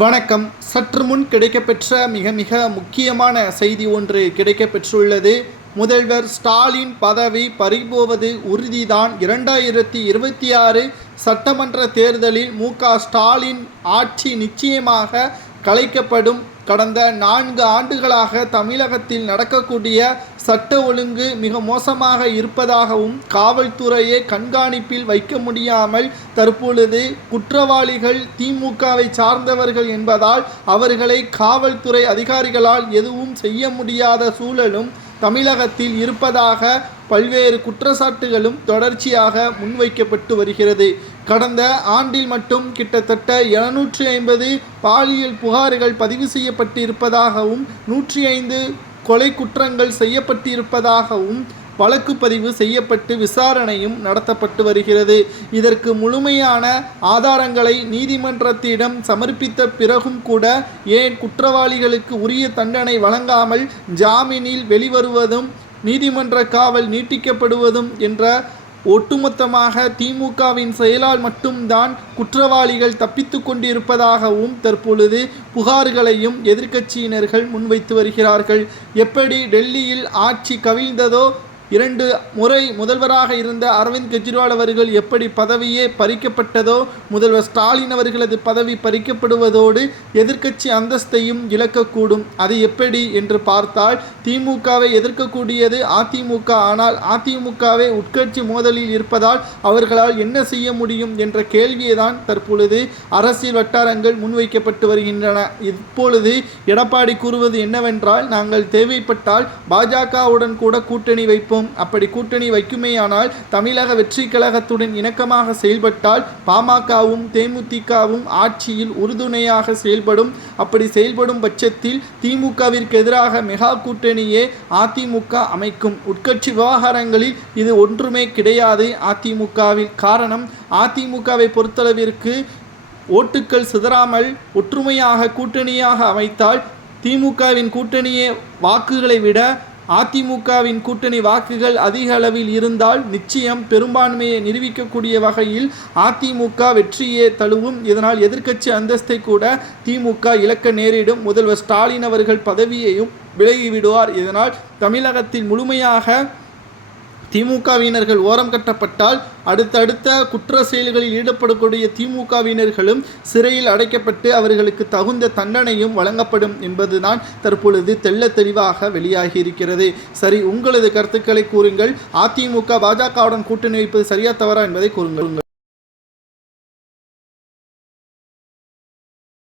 வணக்கம். சற்று முன் கிடைக்கப்பெற்ற மிக முக்கியமான செய்தி ஒன்று கிடைக்கப்பெற்றுள்ளது. முதல்வர் ஸ்டாலின் பதவி பறிபோவது உறுதிதான். 2026 சட்டமன்ற தேர்தலில் ஸ்டாலின் ஆட்சி நிச்சயமாக கலைக்கப்படும். கடந்த 4 ஆண்டுகளாக தமிழகத்தில் நடக்கக்கூடிய சட்ட ஒழுங்கு மிக மோசமாக இருப்பதாகவும், காவல்துறையை கண்காணிப்பில் வைக்க முடியாமல் தற்பொழுது குற்றவாளிகள் திமுகவை சார்ந்தவர்கள் என்பதால் அவர்களை காவல்துறை அதிகாரிகளால் எதுவும் செய்ய முடியாத சூழலும் தமிழகத்தில் இருப்பதாக பல்வேறு குற்றச்சாட்டுகளும் தொடர்ச்சியாக முன்வைக்கப்பட்டு வருகிறது. கடந்த ஆண்டில் மட்டும் கிட்டத்தட்ட 750 பாலியல் புகார்கள் பதிவு செய்யப்பட்டிருப்பதாகவும், 105 கொலை குற்றங்கள் செய்யப்பட்டிருப்பதாகவும் வழக்கு பதிவு செய்யப்பட்டு விசாரணையும் நடத்தப்பட்டு வருகிறது. இதற்கு முழுமையான ஆதாரங்களை நீதிமன்றத்திடம் சமர்ப்பித்த பிறகும் கூட ஏன் குற்றவாளிகளுக்கு உரிய தண்டனை வழங்காமல் ஜாமீனில் வெளிவருவதும், நீதிமன்ற காவல் நீட்டிக்கப்படுவதும் என்ற ஒட்டுமொத்தமாக திமுகவின் செயலால் மட்டும்தான் குற்றவாளிகள் தப்பித்து கொண்டிருப்பதாகவும் தற்பொழுது புகார்களையும் எதிர்க்கட்சியினர்கள் முன்வைத்து வருகிறார்கள். எப்படி டெல்லியில் ஆட்சி கவிழ்ந்ததோ, 2 முறை முதல்வராக இருந்த அரவிந்த் கெஜ்ரிவால் அவர்கள் எப்படி பதவியே பறிக்கப்பட்டதோ, முதல்வர் ஸ்டாலின் அவர்களது பதவி பறிக்கப்படுவதோடு எதிர்க்கட்சி அந்தஸ்தையும் இழக்கக்கூடும். அது எப்படி என்று பார்த்தால், திமுகவை எதிர்க்கக்கூடியது அதிமுக. ஆனால் அதிமுகவே உட்கட்சி மோதலில் இருப்பதால் அவர்களால் என்ன செய்ய முடியும் என்ற கேள்வியை தான் தற்பொழுது அரசியல் வட்டாரங்கள் முன்வைக்கப்பட்டு வருகின்றன. இப்பொழுது எடப்பாடி கூறுவது என்னவென்றால், நாங்கள் தேவைப்பட்டால் பாஜகவுடன் கூட கூட்டணி வைப்போம். அப்படி கூட்டணி வைக்குமேயானால் தமிழக வெற்றி கழகத்துடன் இணக்கமாக செயல்பட்டால் பாமகவும் தேமுதிகவும் ஆட்சியில் உறுதுணையாக செயல்படும். அப்படி செயல்படும் பட்சத்தில் திமுகவிற்கு எதிராக மெகா கூட்டணியே அதிமுக அமைக்கும். உட்கட்சி விவகாரங்களில் இது ஒன்றுமே கிடையாது அதிமுகவில். காரணம், அதிமுகவை பொறுத்தளவிற்கு ஓட்டுக்கள் சிதறாமல் ஒற்றுமையாக கூட்டணியாக அமைத்தால் திமுகவின் கூட்டணியே வாக்குகளை விட அதிமுகவின் கூட்டணி வாக்குகள் அதிக அளவில் இருந்தால் நிச்சயம் பெரும்பான்மையை நிரூபிக்கக்கூடிய வகையில் அதிமுக வெற்றியே தழுவும். இதனால் எதிர்க்கட்சி அந்தஸ்தை கூட திமுக இழக்க நேரிடும். முதல்வர் ஸ்டாலின் அவர்கள் பதவியையும் விலகிவிடுவார். இதனால் தமிழகத்தில் முழுமையாக திமுகவினர்கள் ஓரம் கட்டப்பட்டால் அடுத்தடுத்த குற்ற செயல்களில் ஈடுபடக்கூடிய திமுகவினர்களும் சிறையில் அடைக்கப்பட்டு அவர்களுக்கு தகுந்த தண்டனையும் வழங்கப்படும் என்பதுதான் தற்பொழுது தெள்ள தெளிவாக வெளியாகி இருக்கிறது. சரி, உங்களது கருத்துக்களை கூறுங்கள். அதிமுக பாஜகவுடன் கூட்டணி வைப்பது சரியா தவறா என்பதை கூறுங்கள்.